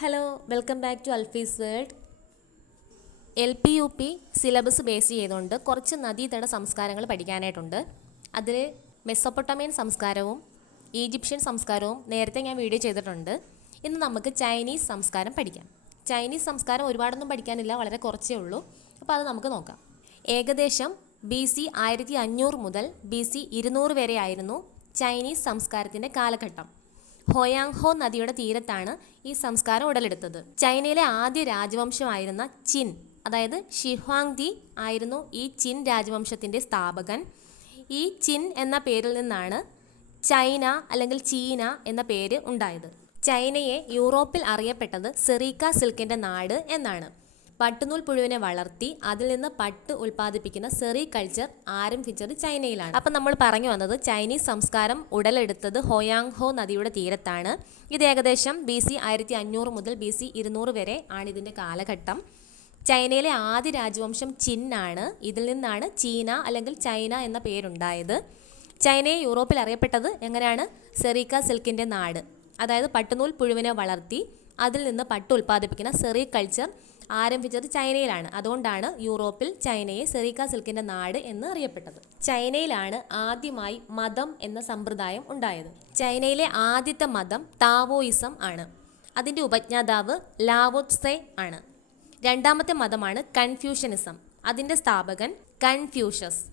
Hello welcome back to Alfi's world L P U P syllabus base ചെയ്തുകൊണ്ട് കുറച്ച് നദീതട സംസ്കാരങ്ങൾ പഠിക്കാനായിട്ടുണ്ട്. അതിൽ മെസ്സപ്പൊട്ടമിയൻ സംസ്കാരവും ഈജിപ്ഷ്യൻ സംസ്കാരവും നേരത്തെ ഞാൻ വീഡിയോ ചെയ്തിട്ടുണ്ട്. ഇന്ന് നമുക്ക് ചൈനീസ് സംസ്കാരം പഠിക്കാം. ചൈനീസ് സംസ്കാരം ഒരുപാടൊന്നും പഠിക്കാനില്ല വളരെ കുറച്ചേ ഉള്ളൂ. അപ്പോൾ അത് നമുക്ക് നോക്കാം. ഏകദേശം ബി സി ആയിരത്തി അഞ്ഞൂറ് മുതൽ ബി സി ഇരുന്നൂറ് വരെ ആയിരുന്നു ചൈനീസ് സംസ്കാരത്തിന്റെ കാലഘട്ടം. ഹോയാങ് ഹോ നദിയുടെ തീരത്താണ് ഈ സംസ്കാരം ഉടലെടുത്തത്. ചൈനയിലെ ആദ്യ രാജവംശമായിരുന്ന ചിൻ അതായത് ഷിഹ്വാങ് ദി ആയിരുന്നു ഈ ചിൻ രാജവംശത്തിന്റെ സ്ഥാപകൻ. ഈ ചിൻ എന്ന പേരിൽ നിന്നാണ് ചൈന അല്ലെങ്കിൽ ചീന എന്ന പേര് ഉണ്ടായത്. ചൈനയെ യൂറോപ്പിൽ അറിയപ്പെട്ടത് സെറീക്ക സിൽക്കിന്റെ നാട് എന്നാണ്. പട്ടുനൂൽ പുഴുവിനെ വളർത്തി അതിൽ നിന്ന് പട്ട് ഉൽപ്പാദിപ്പിക്കുന്ന സെറി കൾച്ചർ ആരംഭിച്ചത് ചൈനയിലാണ്. അപ്പം നമ്മൾ പറഞ്ഞു വന്നത് ചൈനീസ് സംസ്കാരം ഉടലെടുത്തത് ഹോയാങ് ഹോ നദിയുടെ തീരത്താണ്. ഇത് ഏകദേശം ബി സി ആയിരത്തി അഞ്ഞൂറ് മുതൽ ബി സി ഇരുന്നൂറ് വരെ ആണ് ഇതിന്റെ കാലഘട്ടം. ചൈനയിലെ ആദ്യ രാജവംശം ചിൻ ആണ്. ഇതിൽ നിന്നാണ് ചീന അല്ലെങ്കിൽ ചൈന എന്ന പേരുണ്ടായത്. ചൈനയെ യൂറോപ്പിൽ അറിയപ്പെട്ടത് എങ്ങനെയാണ്? സെറീക്ക സിൽക്കിന്റെ നാട്. അതായത് പട്ടുനൂൽ പുഴുവിനെ വളർത്തി അതിൽ നിന്ന് പട്ട് ഉൽപ്പാദിപ്പിക്കുന്ന സെറി കൾച്ചർ ആരംഭിച്ചത് ചൈനയിലാണ്. അതുകൊണ്ടാണ് യൂറോപ്പിൽ ചൈനയെ സെറീക്ക സിൽക്കിന്റെ നാട് എന്ന് അറിയപ്പെട്ടത്. ചൈനയിലാണ് ആദ്യമായി മതം എന്ന സമ്പ്രദായം ഉണ്ടായത്. ചൈനയിലെ ആദ്യത്തെ മതം താവോയിസം ആണ്. അതിന്റെ ഉപജ്ഞാതാവ് ലാവോത്സെ ആണ്. രണ്ടാമത്തെ മതമാണ് കൺഫ്യൂഷനിസം. അതിന്റെ സ്ഥാപകൻ കൺഫ്യൂഷ്യസ്.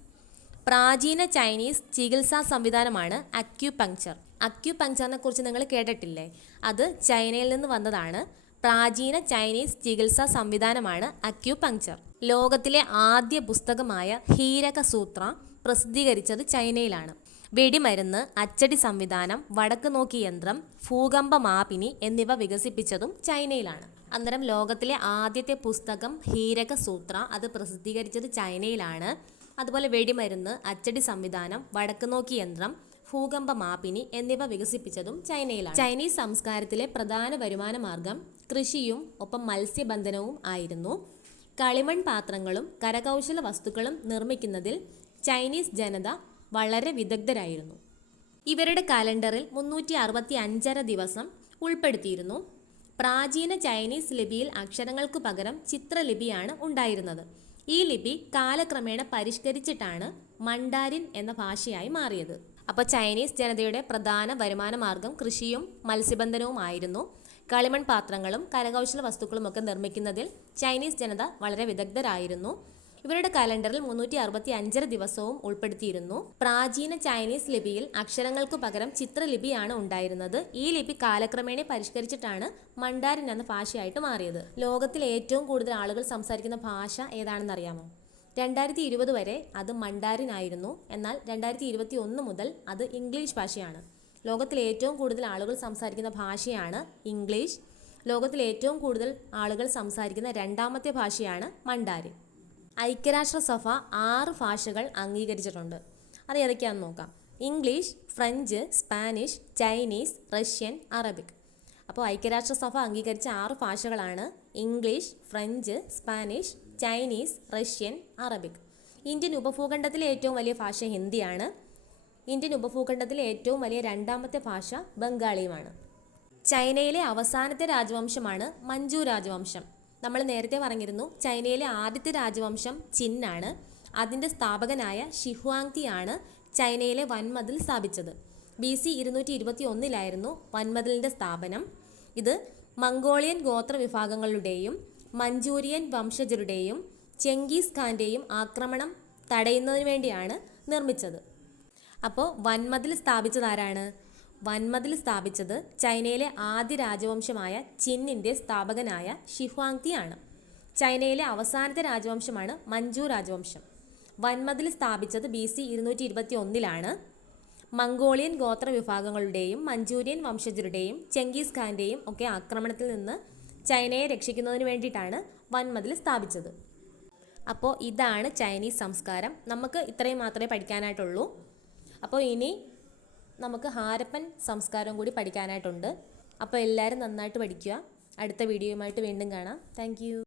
പ്രാചീന ചൈനീസ് ചികിത്സാ സംവിധാനമാണ് അക്യുപങ്ചർ അക്യുപങ്ചറിനെ കുറിച്ച് നിങ്ങൾ കേട്ടിട്ടില്ലേ? അത് ചൈനയിൽ നിന്ന് വന്നതാണ്. പ്രാചീന ചൈനീസ് ചികിത്സാ സംവിധാനമാണ് അക്യുപങ്ചർ ലോകത്തിലെ ആദ്യ പുസ്തകമായ ഹീരക സൂത്ര പ്രസിദ്ധീകരിച്ചത് ചൈനയിലാണ്. വെടിമരുന്ന് അച്ചടി സംവിധാനം വടക്ക് നോക്കി യന്ത്രം ഭൂകമ്പ മാപിനി എന്നിവ വികസിപ്പിച്ചതും ചൈനയിലാണ്. അന്നേരം ലോകത്തിലെ ആദ്യത്തെ പുസ്തകം ഹീരക സൂത്ര അത് പ്രസിദ്ധീകരിച്ചത് ചൈനയിലാണ്. അതുപോലെ വെടിമരുന്ന് അച്ചടി സംവിധാനം വടക്ക് നോക്കി യന്ത്രം ഭൂകമ്പ മാപിനി എന്നിവ വികസിപ്പിച്ചതും ചൈനയിലാണ്. ചൈനീസ് സംസ്കാരത്തിലെ പ്രധാന വരുമാന മാർഗം കൃഷിയും ഒപ്പം മത്സ്യബന്ധനവും ആയിരുന്നു. കളിമൺ പാത്രങ്ങളും കരകൗശല വസ്തുക്കളും നിർമ്മിക്കുന്നതിൽ ചൈനീസ് ജനത വളരെ വിദഗ്ധരായിരുന്നു. ഇവരുടെ കലണ്ടറിൽ മുന്നൂറ്റി അറുപത്തി അഞ്ചര ദിവസം ഉൾപ്പെടുത്തിയിരുന്നു. പ്രാചീന ചൈനീസ് ലിപിയിൽ അക്ഷരങ്ങൾക്ക് പകരം ചിത്രലിപിയാണ് ഉണ്ടായിരുന്നത്. ഈ ലിപി കാലക്രമേണ പരിഷ്കരിച്ചിട്ടാണ് മണ്ടാരിൻ എന്ന ഭാഷയായി മാറിയത്. അപ്പോൾ ചൈനീസ് ജനതയുടെ പ്രധാന വരുമാന മാർഗം കൃഷിയും മത്സ്യബന്ധനവും ആയിരുന്നു. കളിമൺ പാത്രങ്ങളും കരകൗശല വസ്തുക്കളും ഒക്കെ നിർമ്മിക്കുന്നതിൽ ചൈനീസ് ജനത വളരെ വിദഗ്ധരായിരുന്നു. ഇവരുടെ കലണ്ടറിൽ മുന്നൂറ്റി അറുപത്തി അഞ്ചര ദിവസവും ഉൾപ്പെടുത്തിയിരുന്നു. പ്രാചീന ചൈനീസ് ലിപിയിൽ അക്ഷരങ്ങൾക്കു പകരം ചിത്രലിപിയാണ് ഉണ്ടായിരുന്നത്. ഈ ലിപി കാലക്രമേണ പരിഷ്കരിച്ചിട്ടാണ് മണ്ടാരിൻ എന്ന ഭാഷയായിട്ട് മാറിയത്. ലോകത്തിൽ ഏറ്റവും കൂടുതൽ ആളുകൾ സംസാരിക്കുന്ന ഭാഷ ഏതാണെന്ന് അറിയാമോ രണ്ടായിരത്തി ഇരുപത് വരെ അത് മണ്ടാരിൻ ആയിരുന്നു. എന്നാൽ രണ്ടായിരത്തി ഇരുപത്തി ഒന്ന് മുതൽ അത് ഇംഗ്ലീഷ് ഭാഷയാണ്. ലോകത്തിൽ ഏറ്റവും കൂടുതൽ ആളുകൾ സംസാരിക്കുന്ന ഭാഷയാണ് ഇംഗ്ലീഷ്. ലോകത്തിൽ ഏറ്റവും കൂടുതൽ ആളുകൾ സംസാരിക്കുന്ന രണ്ടാമത്തെ ഭാഷയാണ് മണ്ടാരിൻ ഐക്യരാഷ്ട്രസഭ ആറ് ഭാഷകൾ അംഗീകരിച്ചിട്ടുണ്ട്. അത് ഏതൊക്കെയാണെന്ന് നോക്കാം. English French Spanish Chinese Russian Arabic. അപ്പോൾ ഐക്യരാഷ്ട്രസഭ അംഗീകരിച്ച ആറ് ഭാഷകളാണ് English French Spanish Chinese Russian Arabic. Indian ഉപഭൂഖണ്ഡത്തിലെ ഏറ്റവും വലിയ ഭാഷ ഹിന്ദിയാണ്. ഇന്ത്യൻ ഉപഭൂഖണ്ഡത്തിലെ ഏറ്റവും വലിയ രണ്ടാമത്തെ ഭാഷ ബംഗാളിയുമാണ്. ചൈനയിലെ അവസാനത്തെ രാജവംശമാണ് മഞ്ജു രാജവംശം. നമ്മൾ നേരത്തെ പറഞ്ഞിരുന്നു ചൈനയിലെ ആദ്യത്തെ രാജവംശം ചിന്നാണ്. അതിന്റെ സ്ഥാപകനായ ഷിഹുവാങ്തി ആണ് ചൈനയിലെ വൻമതിൽ സ്ഥാപിച്ചത്. ബി സി ഇരുന്നൂറ്റി ഇരുപത്തി ഒന്നിലായിരുന്നു വൻമതിലിന്റെ സ്ഥാപനം. ഇത് മംഗോളിയൻ ഗോത്ര വിഭാഗങ്ങളുടെയും മഞ്ചൂരിയൻ വംശജരുടെയും ചെങ്കീസ് ഖാന്റെയും ആക്രമണം തടയുന്നതിന് വേണ്ടിയാണ് നിർമ്മിച്ചത്. അപ്പോൾ വൻമതിൽ സ്ഥാപിച്ചത് ആരാണ്? വൻമതിൽ സ്ഥാപിച്ചത് ചൈനയിലെ ആദ്യ രാജവംശമായ ചിന്നിന്റെ സ്ഥാപകനായ ഷിഹ്വാങ്തി ആണ്. ചൈനയിലെ അവസാനത്തെ രാജവംശമാണ് മഞ്ജു രാജവംശം. വൻമതിൽ സ്ഥാപിച്ചത് ബി സി ഇരുന്നൂറ്റി ഇരുപത്തി ഒന്നിലാണ് മംഗോളിയൻ ഗോത്ര വിഭാഗങ്ങളുടെയും മഞ്ചൂരിയൻ വംശജരുടെയും ചെങ്കീസ് ഖാന്റെയും ഒക്കെ ആക്രമണത്തിൽ നിന്ന് ചൈനയെ രക്ഷിക്കുന്നതിന് വേണ്ടിയിട്ടാണ് വൻമതിൽ സ്ഥാപിച്ചത്. അപ്പോൾ ഇതാണ് ചൈനീസ് സംസ്കാരം. നമുക്ക് ഇത്രയും മാത്രമേ പഠിക്കാനായിട്ടുള്ളൂ. അപ്പോൾ ഇനി നമുക്ക് ഹാരപ്പൻ സംസ്കാരം കൂടി പഠിക്കാനായിട്ടുണ്ട്. അപ്പോൾ എല്ലാവരും നന്നായിട്ട് പഠിക്കുക. അടുത്ത വീഡിയോയുമായിട്ട് വീണ്ടും കാണാം. താങ്ക്